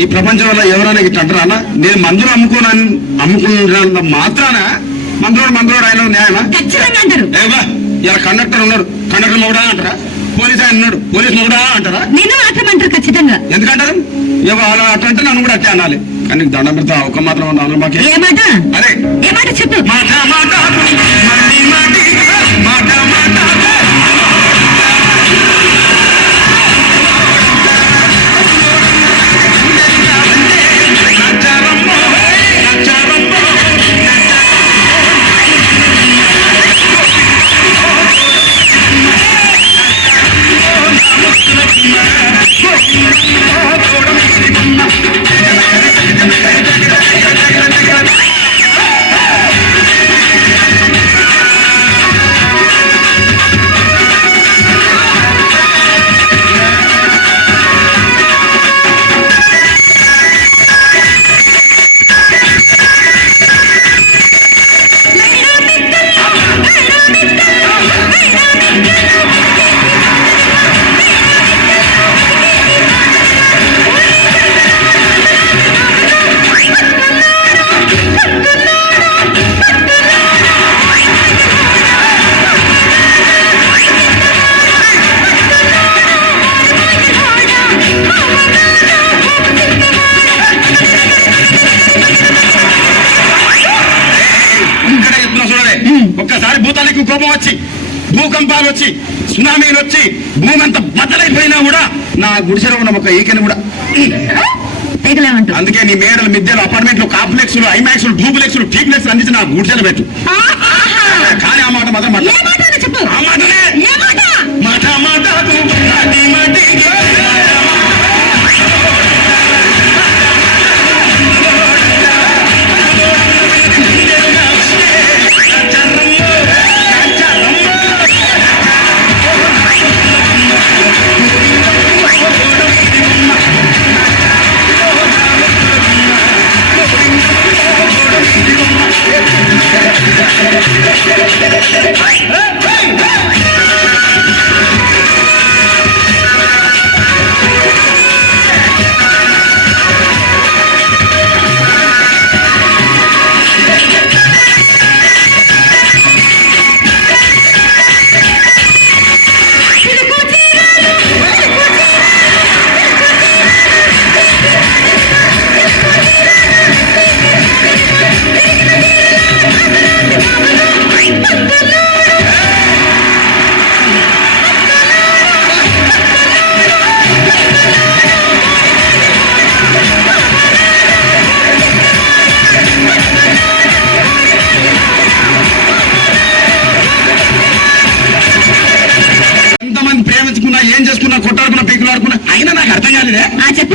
ఈ ప్రపంచంలో ఎవరైనా ఇట్లా అంటారా నేను మందులు అమ్ముకోను అమ్ముకున్నంత మాత్రాన మందులోడు మందులోడు ఆయన న్యాయమా? ఇలా కండక్టర్ ఉన్నాడు. కండక్టర్ మొగుడా అంటారా? పోలీస్ ఆయన ఉన్నాడు. పోలీస్ మొగుడా అంటారా? మాత్రం అంటారు ఖచ్చితంగా. ఎందుకంటారు? అలా అట్లా అంటే నన్ను కూడా అట్టే అనాలి. కానీ దండం పెడతా ఒక మాత్రం అదే మాట? చెప్పు. వచ్చి భూకంపాలు వచ్చి సునామీలు వచ్చి భూమి అంతా బద్దలైపోయినా కూడా నా గుడిసెలో ఉన్న ఒక ఈకెని కూడా. అందుకే నీ మేడలు మిద్దెలు అపార్ట్మెంట్లు కాంప్లెక్స్ ఐమాక్స్ డూప్లెక్స్ టీప్లెక్స్ అందించి నా గుడిసెలు పెట్టు. కానీ ఆ మాట మాత్రం ఆ మాటనే ها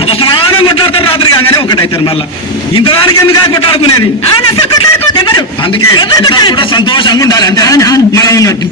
చెప్పు సమానం కొట్లాడతారు రాత్రి కాగానే ఒకటైతారు మళ్ళా. ఇంతదానికి ఎందుకు ఎవరు? అందుకే కూడా సంతోషంగా ఉండాలి అంతే. మనం ఉన్నట్టు.